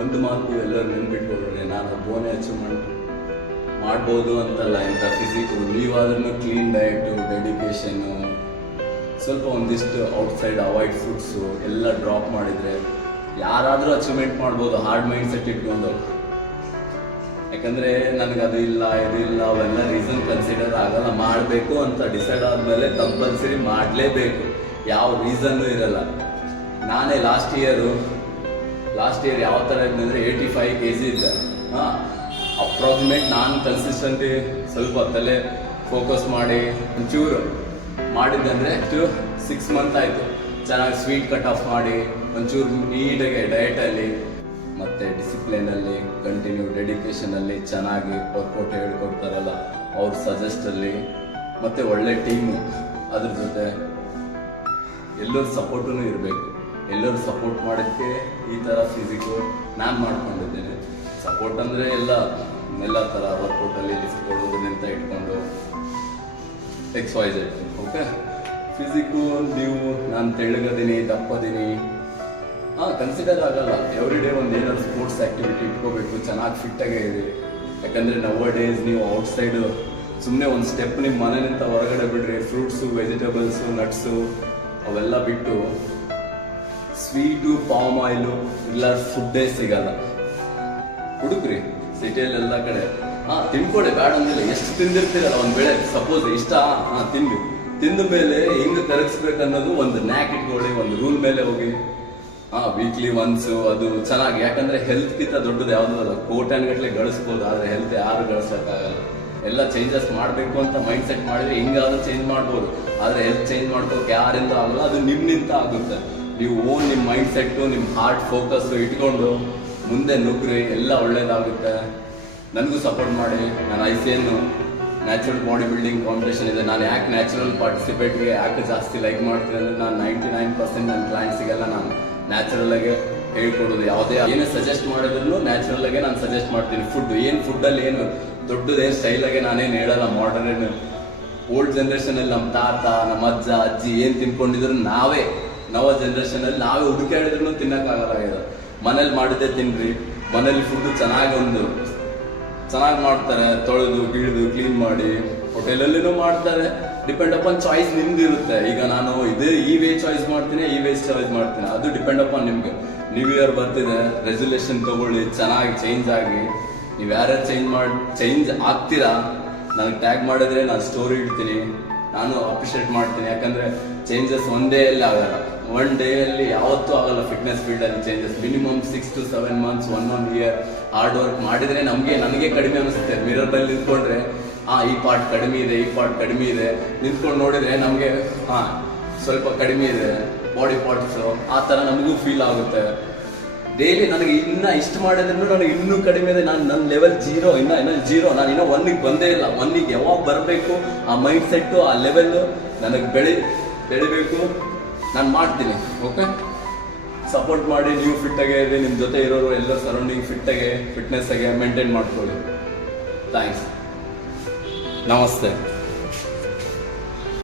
ಒಂದು ಮಾತು ಎಲ್ಲರೂ ನೆನ್ಪಿಟ್ಕೊಳ್ರಿ, ನಾನು ಬೋನೆ ಅಚೀವ್ಮೆಂಟ್ ಮಾಡ್ಬೋದು ಅಂತಲ್ಲ. ಇಂಥ ಫಿಸಿಕ್ಕು ನೀವಾದ್ರೂ ಕ್ಲೀನ್ ಡಯಟು, ಡೆಡಿಕೇಶನ್ನು, ಸ್ವಲ್ಪ ಒಂದಿಷ್ಟು ಔಟ್ಸೈಡ್ ಅವಾಯ್ಡ್ ಫುಡ್ಸು ಎಲ್ಲ ಡ್ರಾಪ್ ಮಾಡಿದರೆ ಯಾರಾದರೂ ಅಚೀವ್ಮೆಂಟ್ ಮಾಡ್ಬೋದು ಹಾರ್ಡ್ ಮೈಂಡ್ ಸೆಟ್ ಇಟ್ಕೊಂಡು. ಯಾಕಂದರೆ ನನಗೆ ಅದು ಇಲ್ಲ ಇದು ಇಲ್ಲ ಅವೆಲ್ಲ ರೀಸನ್ ಕನ್ಸಿಡರ್ ಆಗಲ್ಲ. ಮಾಡಬೇಕು ಅಂತ ಡಿಸೈಡ್ ಆದಮೇಲೆ ಕಂಪಲ್ಸರಿ ಮಾಡಲೇಬೇಕು, ಯಾವ ರೀಸನ್ನೂ ಇರಲ್ಲ. ನಾನೇ ಲಾಸ್ಟ್ ಇಯರ್ ಯಾವ ಥರ ಇದ್ದಂದರೆ 85 kg ಇದ್ದೆ. ಅಪ್ರಾಕ್ಸಿಮೇಟ್ ನಾನು ಕನ್ಸಿಸ್ಟೆಂಟಿ ಸ್ವಲ್ಪ ತಲೆ ಫೋಕಸ್ ಮಾಡಿ ಒಂಚೂರು ಮಾಡಿದ್ದಂದರೆ 6 ಮಂತ್ ಆಯಿತು. ಚೆನ್ನಾಗಿ ಸ್ವೀಟ್ ಕಟ್ ಆಫ್ ಮಾಡಿ ಒಂಚೂರು ನೀಟಾಗಿ ಡಯಟಲ್ಲಿ ಮತ್ತು ಡಿಸಿಪ್ಲಿನಲ್ಲಿ ಕಂಟಿನ್ಯೂ ಡೆಡಿಕೇಶನಲ್ಲಿ ಚೆನ್ನಾಗಿ ವರ್ಕೌಟ್ ಹೇಳ್ಕೊಡ್ತಾರಲ್ಲ ಅವ್ರ ಸಜೆಸ್ಟಲ್ಲಿ ಮತ್ತು ಒಳ್ಳೆ ಟೀಮು, ಅದ್ರ ಜೊತೆ ಎಲ್ಲರ ಸಪೋರ್ಟೂ ಇರಬೇಕು. ಎಲ್ಲರೂ ಸಪೋರ್ಟ್ ಮಾಡೋಕ್ಕೆ ಈ ಥರ ಫಿಸಿಕ್ಕು ನಾನು ಮಾಡ್ಕೊಂಡಿದ್ದೇನೆ. ಸಪೋರ್ಟ್ ಅಂದರೆ ಎಲ್ಲ ಥರ ವರ್ಕೌಟಲ್ಲಿ ಲಿಫ್ಟ್ ಕೊಡೋದನ್ನಿಂತ ಇಟ್ಕೊಂಡು XYZ. ಓಕೆ, ಫಿಸಿಕ್ಕು ನೀವು ನಾನು ತೆಳ್ಳಗದೀನಿ ದಪ್ಪದೀನಿ ಕನ್ಸಿಡರ್ ಆಗಲ್ಲ. ಎವ್ರಿ ಡೇ ಒಂದು ಏನಾದ್ರು ಸ್ಪೋರ್ಟ್ಸ್ ಆ್ಯಕ್ಟಿವಿಟಿ ಇಟ್ಕೋಬೇಕು, ಚೆನ್ನಾಗಿ ಫಿಟ್ಟಾಗೇ ಇದೆ. ಯಾಕಂದರೆ ನವ ಡೇಸ್ ನೀವು ಔಟ್ಸೈಡು ಸುಮ್ಮನೆ ಒಂದು ಸ್ಟೆಪ್ ನಿಮ್ಮ ಮನೆಯಿಂದ ಹೊರಗಡೆ ಬಿಡ್ರಿ, ಫ್ರೂಟ್ಸು, ವೆಜಿಟೇಬಲ್ಸು, ನಟ್ಸು ಅವೆಲ್ಲ ಬಿಟ್ಟು ಸ್ವೀಟು, ಪಾಮ್ ಆಯಿಲು ಇಲ್ಲ ಫುಡ್ಡೇ ಸಿಗಲ್ಲ. ಹುಡುಕ್ರಿ ಸಿಟಿಯಲ್ಲೆಲ್ಲ ಕಡೆ ತಿನ್ಕೊಡಿ, ಬೇಡ ಅಂದಿಲ್ಲ. ಎಷ್ಟು ತಿಂದಿರ್ತೀರಲ್ಲ ಒಂದು ಬೆಳೆ ಸಪೋಸ್ ಇಷ್ಟ ತಿಂದ ಮೇಲೆ ಹೆಂಗೆ ಕರಗಿಸ್ಬೇಕು ಅನ್ನೋದು ಒಂದು ನ್ಯಾಕ್ ಇಟ್ಕೊಳ್ಳಿ, ಒಂದು ರೂಲ್ ಮೇಲೆ ಹೋಗಿ ವೀಕ್ಲಿ ಒನ್ಸು ಅದು ಚೆನ್ನಾಗಿ. ಯಾಕಂದರೆ ಹೆಲ್ತ್ಗಿಂತ ದೊಡ್ಡದು ಯಾವುದೂ ಅಲ್ಲ. ಕೋಟ್ಯಾನ್ಗಟ್ಲೆ ಗಳಿಸ್ಬೋದು, ಆದರೆ ಹೆಲ್ತ್ ಯಾರು ಗಳಿಸೋಕ್ಕಾಗಲ್ಲ. ಎಲ್ಲ ಚೇಂಜಸ್ ಮಾಡಬೇಕು ಅಂತ ಮೈಂಡ್ ಸೆಟ್ ಮಾಡಿದ್ರೆ ಹಿಂಗಾದ್ರೂ ಚೇಂಜ್ ಮಾಡ್ಬೋದು, ಆದರೆ ಹೆಲ್ತ್ ಚೇಂಜ್ ಮಾಡ್ಕೋಕೆ ಯಾರಿಂದ ಆಗಲ್ಲ, ಅದು ನಿಮ್ಮಿಂದ ಆಗುತ್ತೆ. ನೀವು ನಿಮ್ಮ ಮೈಂಡ್ ಸೆಟ್ಟು, ನಿಮ್ಮ ಹಾರ್ಟ್ ಫೋಕಸ್ಸು ಇಟ್ಕೊಂಡು ಮುಂದೆ ನುಗ್ಗ್ರಿ, ಎಲ್ಲ ಒಳ್ಳೇದಾಗುತ್ತೆ. ನನಗೂ ಸಪೋರ್ಟ್ ಮಾಡಿ. ನಾನು ICN natural body building competition ಇದೆ. ನಾನು ಯಾಕೆ ನ್ಯಾಚುರಲ್ ಪಾರ್ಟಿಸಿಪೇಟ್ಗೆ ಯಾಕೆ ಜಾಸ್ತಿ ಲೈಕ್ ಮಾಡ್ತೀನಿ ಅಂದರೆ, ನಾನು 99% ನನ್ನ ಕ್ಲೈಂಟ್ಸಿಗೆಲ್ಲ ನಾನು ನ್ಯಾಚುರಲಾಗೆ ಹೇಳ್ಕೊಡೋದು. ಯಾವುದೇ ಏನೇ ಸಜೆಸ್ಟ್ ಮಾಡಿದ್ರು ನ್ಯಾಚುರಲಾಗೆ ನಾನು ಸಜೆಸ್ಟ್ ಮಾಡ್ತೀನಿ. ಫುಡ್ಡಲ್ಲಿ ಏನು ದೊಡ್ಡದೇನು ಸ್ಟೈಲಾಗೆ ನಾನೇನು ಹೇಳಲ್ಲ. ಮಾಡರ್ನ್ ಓಲ್ಡ್ ಜನ್ರೇಷನಲ್ಲಿ ನಮ್ಮ ತಾತ, ನಮ್ಮ ಅಜ್ಜ, ಅಜ್ಜಿ ಏನು ತಿನ್ಕೊಂಡಿದ್ರು ನವ ಜನ್ರೇಷನಲ್ಲಿ ನಾವೇ ಹುಡುಕಾಡಿದ್ರು ತಿನ್ನೋಕ್ಕಾಗಲ್ಲ. ಮನೇಲಿ ಮಾಡಿದ್ದೆ ತಿನ್ನಿರಿ. ಮನೇಲಿ ಫುಡ್ಡು ಚೆನ್ನಾಗಿ ಮಾಡ್ತಾರೆ, ತೊಳೆದು ಗಿಳಿದು ಕ್ಲೀನ್ ಮಾಡಿ. ಹೋಟೆಲಲ್ಲಿನೂ ಮಾಡ್ತಾರೆ. ಡಿಪೆಂಡ್ ಅಪಾನ್ ಚಾಯ್ಸ್ ನಿಮ್ದಿರುತ್ತೆ. ಈಗ ನಾನು ಈ ವೇ ಚಾಯ್ಸ್ ಮಾಡ್ತೀನಿ, ಈ ವೇ ಚಾಯ್ಸ್ ಮಾಡ್ತೀನಿ, ಅದು ಡಿಪೆಂಡ್ ಅಪಾನ್ ನಿಮಗೆ. ನ್ಯೂ ಇಯರ್ ಬರ್ತಿದೆ, ರೆಸಲ್ಯೂಷನ್ ತೊಗೊಳ್ಳಿ, ಚೆನ್ನಾಗಿ ಚೇಂಜ್ ಆಗಿ. ನೀವು ಯಾರ್ಯಾರು ಚೇಂಜ್ ಆಗ್ತೀರಾ ನನಗೆ ಟ್ಯಾಗ್ ಮಾಡಿದ್ರೆ ನಾನು ಸ್ಟೋರಿ ಇಡ್ತೀನಿ, ನಾನು ಅಪ್ರಿಷಿಯೇಟ್ ಮಾಡ್ತೀನಿ. ಯಾಕಂದರೆ ಚೇಂಜಸ್ ಒನ್ ಡೇಯಲ್ಲಿ ಆಗಲ್ಲ, 1 ಡೇಯಲ್ಲಿ ಯಾವತ್ತೂ ಆಗಲ್ಲ. ಫಿಟ್ನೆಸ್ ಫೀಲ್ಡಲ್ಲಿ changes minimum 6 to 7 months, 1 year hard work ಮಾಡಿದರೆ ನನಗೆ ಕಡಿಮೆ ಅನಿಸುತ್ತೆ. ಮಿರರಲ್ಲಿ ನಿಂತ್ಕೊಂಡ್ರೆ ಈ ಪಾರ್ಟ್ ಕಡಿಮೆ ಇದೆ, ಈ ಪಾರ್ಟ್ ಕಡಿಮೆ ಇದೆ, ನಿಂತ್ಕೊಂಡು ನೋಡಿದರೆ ನಮಗೆ ಸ್ವಲ್ಪ ಕಡಿಮೆ ಇದೆ ಬಾಡಿ ಪಾರ್ಟ್ಸು, ಆ ಥರ ನಮಗೂ ಫೀಲ್ ಆಗುತ್ತೆ. ಡೈಲಿ ನನಗೆ ಇಷ್ಟು ಮಾಡಿದ್ರು ನನಗೆ ಇನ್ನೂ ಕಡಿಮೆ ಇದೆ. ನನ್ನ ಲೆವೆಲ್ ಜೀರೋ, ಇನ್ನೂ ಜೀರೋ. ನಾನು ಇನ್ನೂ 1ಗೆ ಬಂದೇ ಇಲ್ಲ. 1ಗೆ ಯಾವಾಗ ಬರಬೇಕು, ಆ ಮೈಂಡ್ ಸೆಟ್ಟು, ಆ ಲೆವೆಲ್ಲು ನನಗೆ ಬೆಳಿಬೇಕು. ನಾನು ಮಾಡ್ತೀನಿ. ಓಕೆ, ಸಪೋರ್ಟ್ ಮಾಡಿ. ನೀವು ಫಿಟ್ಟಾಗೆ ಇರಿ, ನಿಮ್ಮ ಜೊತೆ ಇರೋರು ಎಲ್ಲ ಸರೌಂಡಿಂಗ್ ಫಿಟ್ನೆಸ್ಸಾಗೆ ಮೇಂಟೈನ್ ಮಾಡ್ಕೊಳ್ಳಿ. ಥ್ಯಾಂಕ್ಸ್. ನಮಸ್ತೆ.